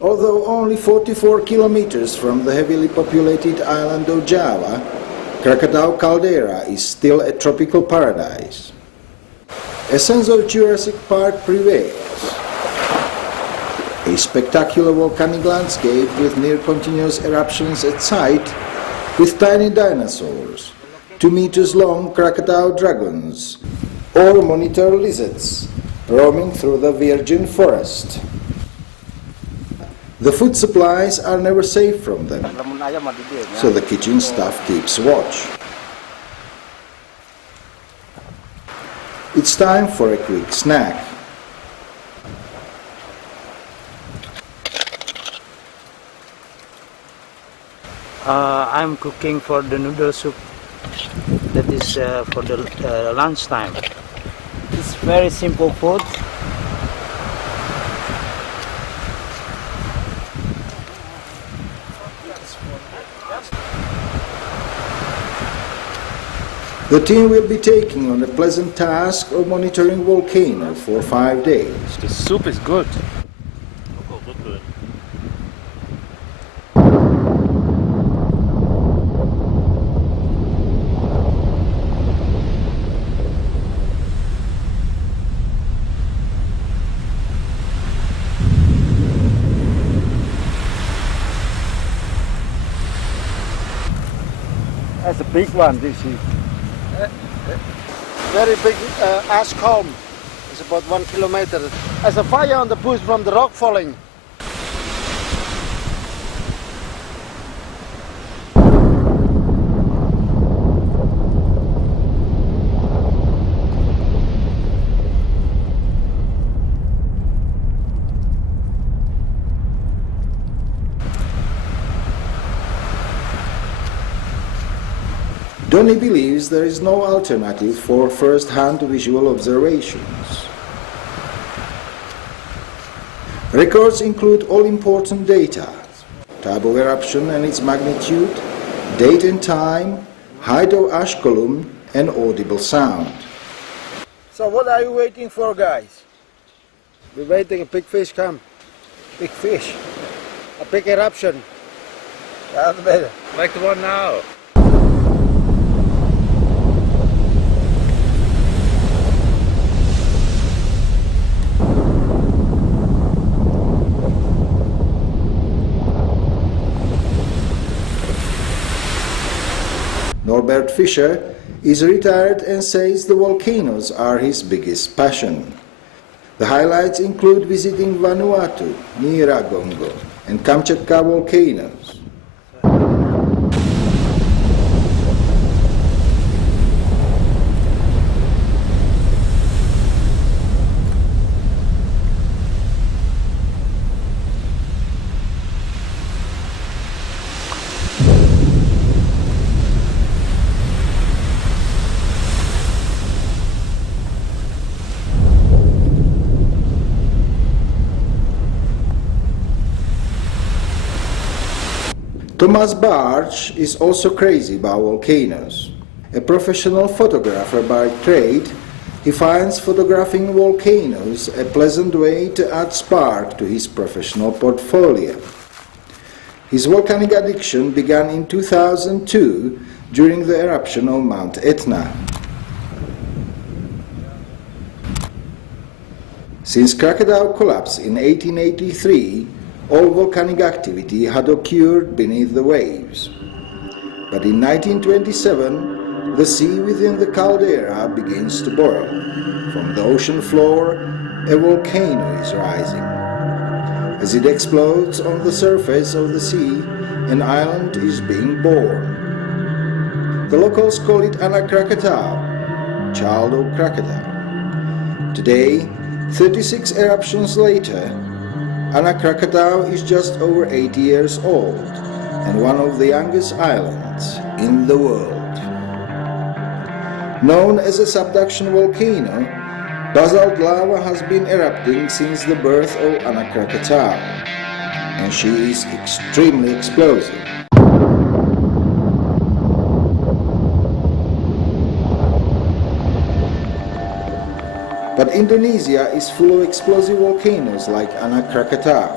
Although only 44 kilometers from the heavily populated island of Java, Krakatau caldera is still a tropical paradise. A sense of Jurassic Park prevails. A spectacular volcanic landscape with near-continuous eruptions at sight, with tiny dinosaurs, 2 meters long Krakatau dragons, or monitor lizards roaming through the virgin forest. The food supplies are never safe from them, so the kitchen staff keeps watch. It's time for a quick snack. I'm cooking for the noodle soup. That is for the lunchtime. It's very simple food. The team will be taking on the pleasant task of monitoring volcano for 5 days. The soup is good. That's a big one, this is. Very big ash comb. It's about 1 kilometer. There's a fire on the bush from the rock falling. Doni believes there is no alternative for first-hand visual observations. Records include all important data: type of eruption and its magnitude, date and time, height of ash column, and audible sound. So what are you waiting for, guys? We're waiting a big fish come. Big fish. A big eruption. That's better. Like the one now. Norbert Fischer is retired and says the volcanoes are his biggest passion. The highlights include visiting Vanuatu, Nyiragongo, and Kamchatka volcanoes. Thomas Bartsch is also crazy about volcanoes. A professional photographer by trade, he finds photographing volcanoes a pleasant way to add spark to his professional portfolio. His volcanic addiction began in 2002 during the eruption of Mount Etna. Since Krakatau collapsed in 1883, all volcanic activity had occurred beneath the waves. But in 1927, the sea within the caldera begins to boil. From the ocean floor, a volcano is rising. As it explodes on the surface of the sea, an island is being born. The locals call it Krakatau, child of Krakatau. Today, 36 eruptions later, Krakatau is just over 80 years old and one of the youngest islands in the world. Known as a subduction volcano, basalt lava has been erupting since the birth of Krakatau, and she is extremely explosive. But Indonesia is full of explosive volcanoes like Krakatau.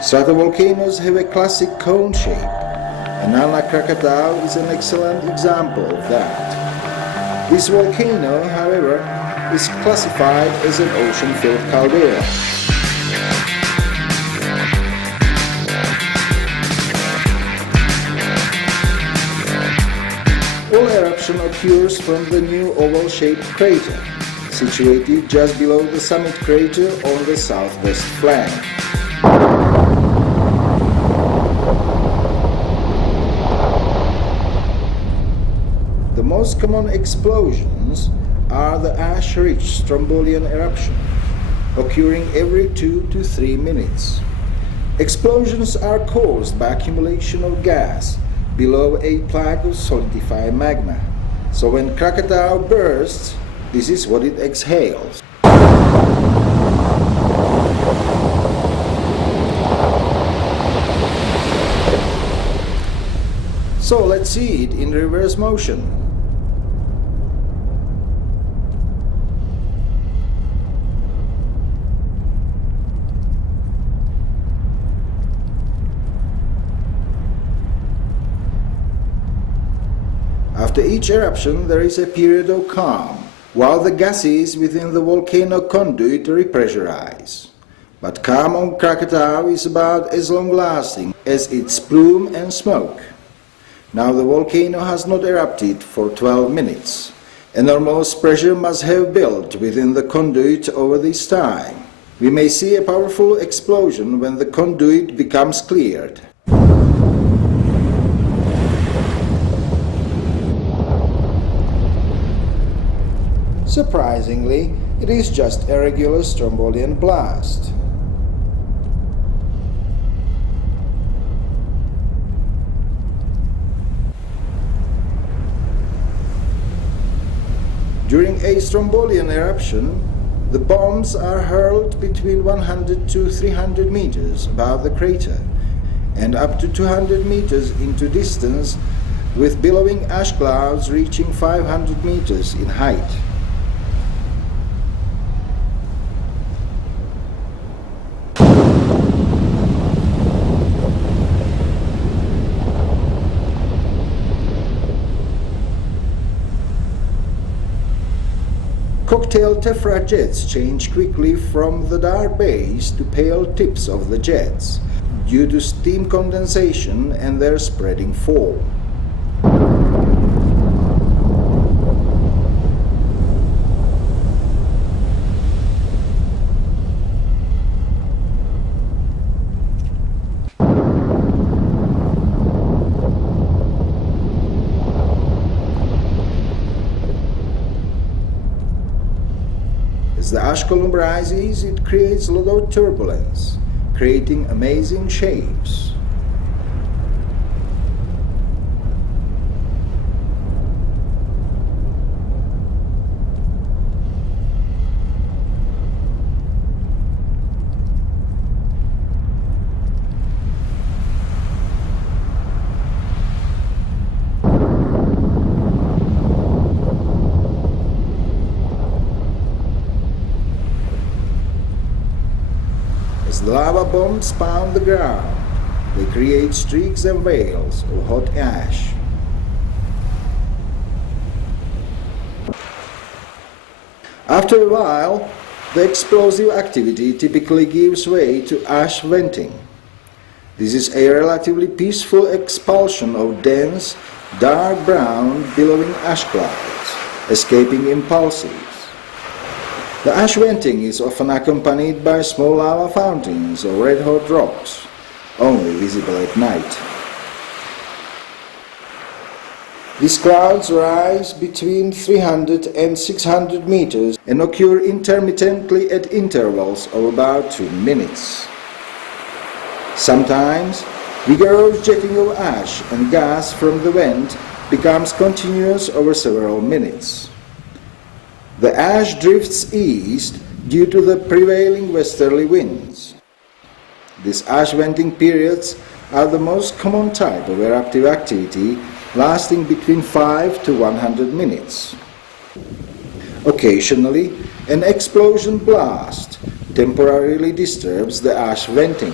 Stratovolcanoes have a classic cone shape, and Krakatau is an excellent example of that. This volcano, however, is classified as an ocean-filled caldera. All eruption occurs from the new oval-shaped crater, situated just below the summit crater on the southwest flank. The most common explosions are the ash-rich Strombolian eruption, occurring every 2 to 3 minutes. Explosions are caused by accumulation of gas below a plaque of solidified magma. So when Krakatau bursts, this is what it exhales. So let's see it in reverse motion. After each eruption, there is a period of calm, while the gases within the volcano conduit repressurize. But calm on Krakatau is about as long-lasting as its plume and smoke. Now the volcano has not erupted for 12 minutes. Enormous pressure must have built within the conduit over this time. We may see a powerful explosion when the conduit becomes cleared. Surprisingly, it is just a regular Strombolian blast. During a Strombolian eruption, the bombs are hurled between 100 to 300 meters above the crater and up to 200 meters into distance, with billowing ash clouds reaching 500 meters in height. Cocktail tephra jets change quickly from the dark base to pale tips of the jets due to steam condensation and their spreading form. As the ash column rises, it creates a lot of turbulence, creating amazing shapes. As the lava bombs pound the ground, they create streaks and veils of hot ash. After a while, the explosive activity typically gives way to ash venting. This is a relatively peaceful expulsion of dense, dark brown, billowing ash clouds, escaping impulses. The ash venting is often accompanied by small lava fountains or red-hot rocks, only visible at night. These clouds rise between 300 and 600 meters and occur intermittently at intervals of about 2 minutes. Sometimes, vigorous jetting of ash and gas from the vent becomes continuous over several minutes. The ash drifts east due to the prevailing westerly winds. These ash venting periods are the most common type of eruptive activity, lasting between 5 to 100 minutes. Occasionally, an explosion blast temporarily disturbs the ash venting.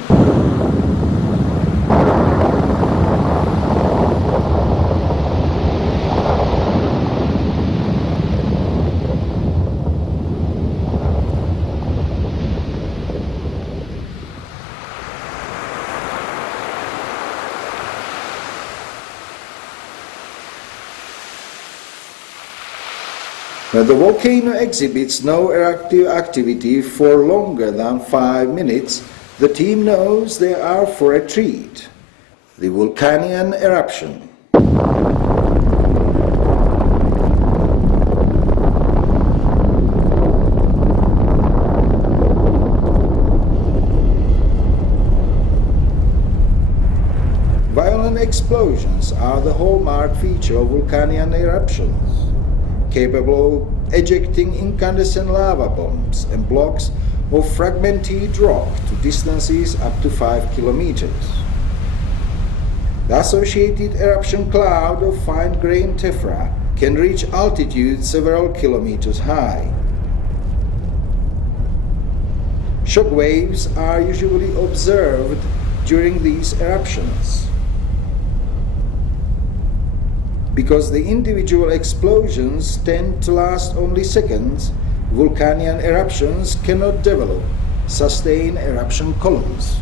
When the volcano exhibits no eruptive activity for longer than 5 minutes, the team knows they are for a treat, the Vulcanian eruption. Violent explosions are the hallmark feature of Vulcanian eruptions, capable of ejecting incandescent lava bombs and blocks of fragmented rock to distances up to 5 kilometers. The associated eruption cloud of fine-grained tephra can reach altitudes several kilometers high. Shock waves are usually observed during these eruptions. Because the individual explosions tend to last only seconds, Vulcanian eruptions cannot develop sustained eruption columns.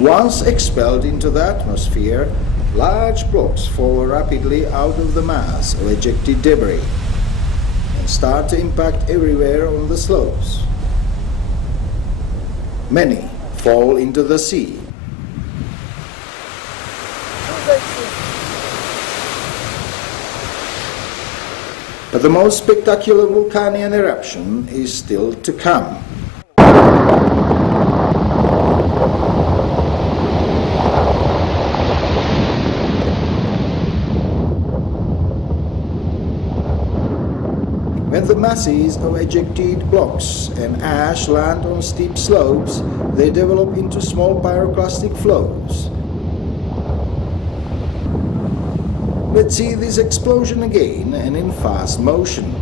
Once expelled into the atmosphere, large blocks fall rapidly out of the mass of ejected debris and start to impact everywhere on the slopes. Many fall into the sea. But the most spectacular Vulcanian eruption is still to come. When the masses of ejected blocks and ash land on steep slopes, they develop into small pyroclastic flows. Let's see this explosion again and in fast motion.